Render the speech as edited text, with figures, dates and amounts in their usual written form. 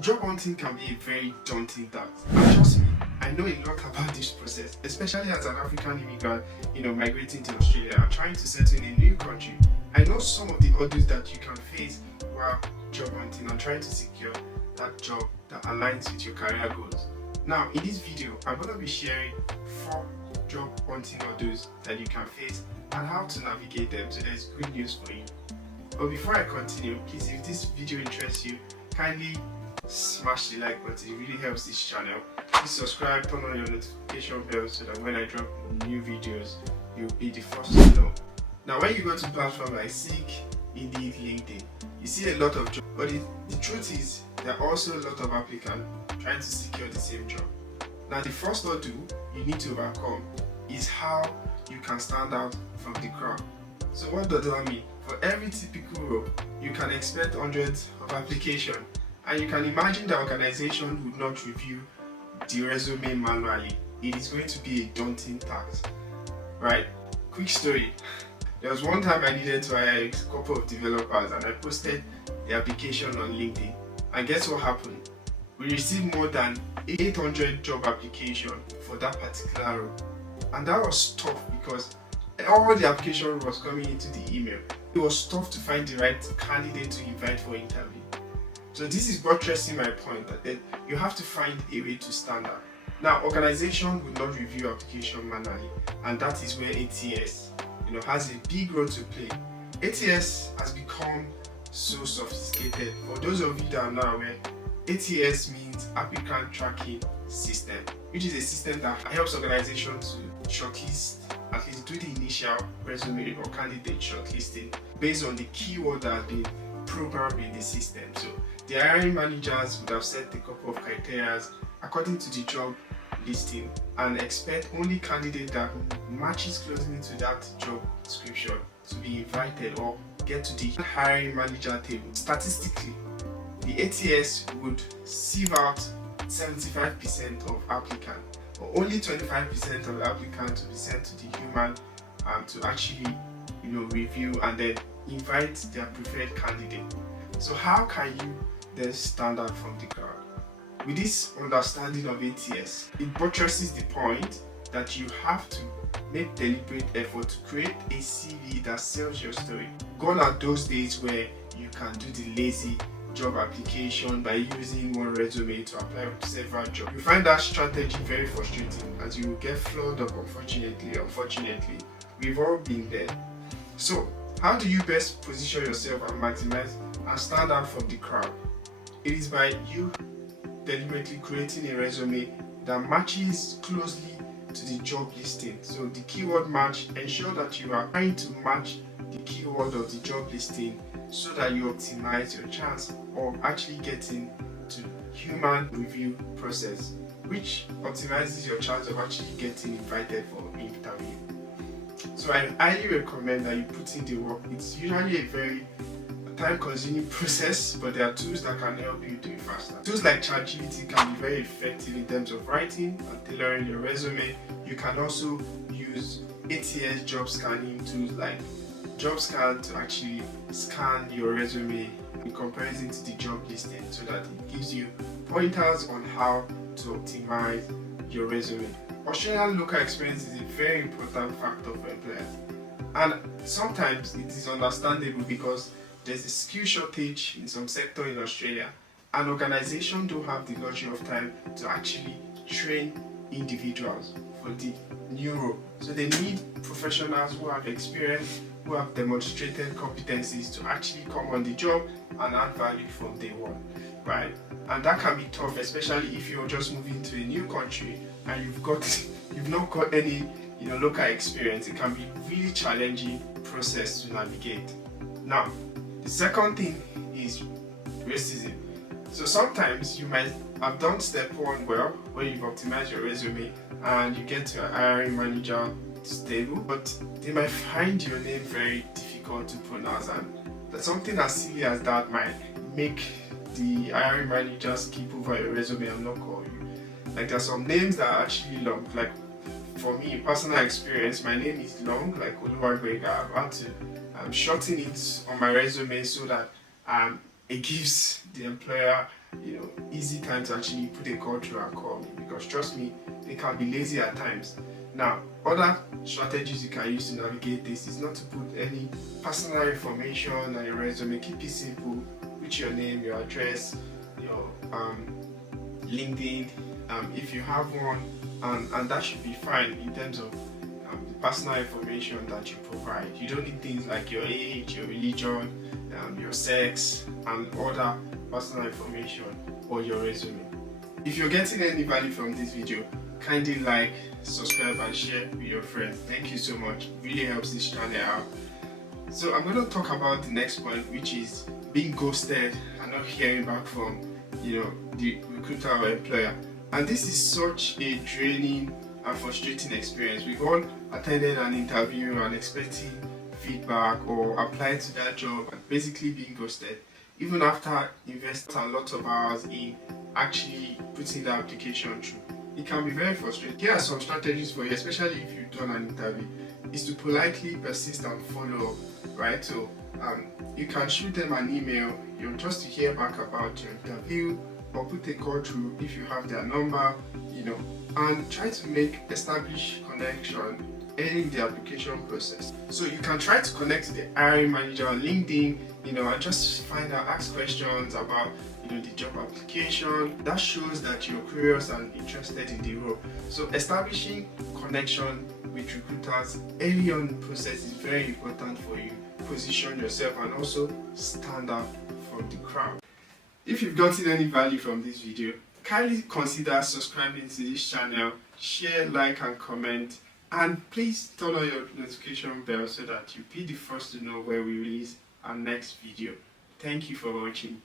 Job hunting can be a very daunting task. And trust me, I know a lot about this process, especially as an African immigrant, migrating to Australia and trying to settle in a new country. I know some of the hurdles that you can face while job hunting and trying to secure that job that aligns with your career goals. Now, in this video, I'm going to be sharing 4 job hunting hurdles that you can face and how to navigate them, so there's good news for you. But before I continue, please, if this video interests you, kindly smash the like button. It really helps this channel. Please subscribe, turn on your notification bell so that when I drop new videos, you'll be the first to know. Now, when you go to platforms like Seek, Indeed, LinkedIn, you see a lot of jobs, but the truth is there are also a lot of applicants trying to secure the same job. Now, the first hurdle you need to overcome is how you can stand out from the crowd. So what does that mean? For every typical role, you can expect hundreds of applications, and you can imagine the organization would not review the resume manually. It is going to be a daunting task, right? Quick story. There was one time I needed to hire a couple of developers and I posted the application on LinkedIn. And guess what happened? We received more than 800 job applications for that particular role. And that was tough because all the application was coming into the email. It was tough to find the right candidate to invite for interview. So this is buttressing my point that you have to find a way to stand out. Now, organization will not review application manually, and that is where ATS has a big role to play. ATS has become so sophisticated. For those of you that are not aware, ATS means Applicant Tracking System, which is a system that helps organizations to shortlist, at least do the initial resume or candidate shortlisting based on the keyword that have been programmed in the system. So the hiring managers would have set a couple of criteria according to the job listing and expect only candidate that matches closely to that job description to be invited or get to the hiring manager table. Statistically, the ATS would sieve out 75% of applicants, or only 25% of the applicants will be sent to the human to actually review and then invite their preferred candidate. So how can you then stand out from the crowd? With this understanding of ATS, it buttresses the point that you have to make deliberate effort to create a CV that sells your story. Gone are those days where you can do the lazy job application by using one resume to apply to several jobs. You find that strategy very frustrating as you will get flooded up. Unfortunately, we've all been there. So how do you best position yourself and maximize and stand out from the crowd? It is by you deliberately creating a resume that matches closely to the job listing. So the keyword match, ensure that you are trying to match the keyword of the job listing so that you optimize your chance of actually getting to human review process, which optimizes your chance of actually getting invited for interview. So I highly recommend that you put in the work. It's usually a very time-consuming process, but there are tools that can help you do it faster. Tools like ChatGPT can be very effective in terms of writing and tailoring your resume. You can also use ATS job scanning tools like JobScan to actually scan your resume in comparison to the job listing, so that it gives you pointers on how to optimize your resume. Australian local experience is a very important factor for employers, and sometimes it is understandable because there's a skill shortage in some sector in Australia, and organizations don't have the luxury of time to actually train individuals for the new role. So they need professionals who have experience, who have demonstrated competencies to actually come on the job and add value from day one, right? And that can be tough, especially if you're just moving to a new country and you've not got any local experience. It can be really challenging process to navigate. Now, the second thing is racism. So sometimes you might have done step 1 well, where you've optimized your resume and you get to a hiring manager table, but they might find your name very difficult to pronounce, and something as silly as that might make the hiring manager skip over your resume and not call you. Like, there are some names that are actually long. Like, for me, personal experience, my name is long, like Oluwagbega. I've had to shorten it on my resume so that it gives the employer easy time to actually put a call through or call me, because trust me, they can be lazy at times. Now, other strategies you can use to navigate this is not to put any personal information on your resume. Keep it simple. Put your name, your address, your LinkedIn, if you have one, and that should be fine in terms of the personal information that you provide. You don't need things like your age, your religion, your sex, and other personal information or your resume. If you're getting any value from this video, kindly like, subscribe, and share with your friends. Thank you so much. It really helps this channel out. So I'm going to talk about the next point, which is being ghosted and not hearing back from the recruiter or employer. And this is such a draining and frustrating experience. We've all attended an interview and expecting feedback or applied to that job and basically being ghosted, even after investing a lot of hours in actually putting the application through. It can be very frustrating. Here are some strategies for you, especially if you've done an interview, is to politely persist and follow up, right? So you can shoot them an email, just to hear back about your interview, or put a call through if you have their number, and try to establish connection early in the application process. So you can try to connect to the hiring manager on LinkedIn, and just find out, ask questions about the job application. That shows that you're curious and interested in the role. So establishing connection with recruiters early on in the process is very important for you. Position yourself and also stand out from the crowd. If you've gotten any value from this video, kindly consider subscribing to this channel, share, like, and comment, and please turn on your notification bell so that you'll be the first to know when we release our next video. Thank you for watching.